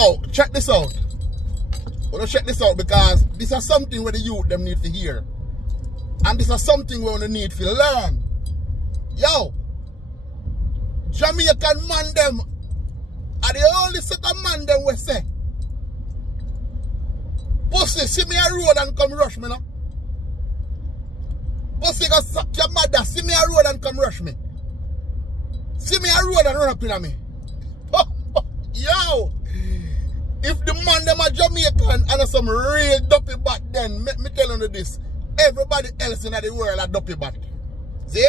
Yo, check this out. We're check this out because this is something where the youth them need to hear. And this is something where we need to learn. Yo, Jamaican man them are the only set of man them we say, pussy, see me a road and come rush me now. Pussy go suck your mother, see me a road and come rush me. See me a road and run up in me. Yo, if the man them are Jamaican and some real dopey bat, then me tell you this, everybody else in the world are dopey bat. See?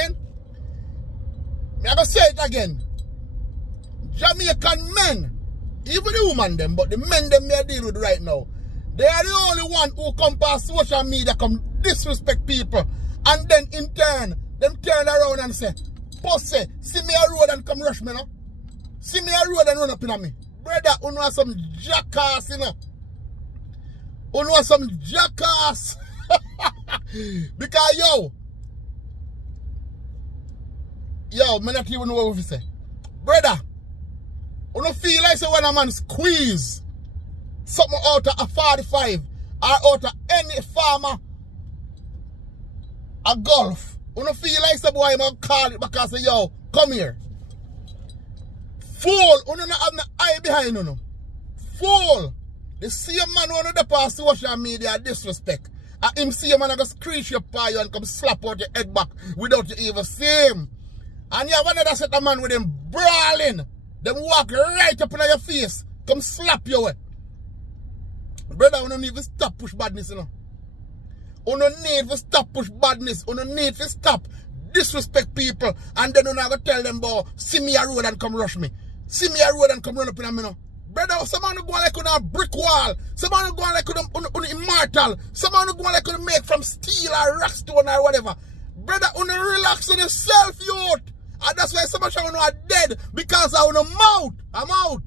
Me I go say it again. Jamaican men, even the woman them, but the men them me I deal with right now, they are the only one who come past social media, come disrespect people, and then in turn, them turn around and say, pussy, see me a road and come rush me now. See me a road and run up in me. Brother, you know some jackass, you know. You know some jackass. Because yo, me not even know what to say. Brother, you don't feel like say when a man squeeze something out of a 45 or out of any farmer a golf, you don't feel like say boy I'm gonna call it because say yo, come here. Fool, you don't have no eye behind you. Fool. The same man who on the past social media disrespect. And him see a man go screech your pie and come slap out your head back without you even see him. And you have another set of man with them brawling. Them walk right up in your face. Come slap you away. Brother, you don't need to stop push badness, you know. You don't need to stop push badness. You don't need to stop disrespect people. And then you not going to tell them about see me a road and come rush me. See me a road and come run up in me now. Brother, some man go like on a brick wall. Some man go like on immortal. Some man go like on make from steel or rock stone or whatever. Brother, on relax on yourself, youth. And that's why some of you are dead because I want to mouth. I'm out.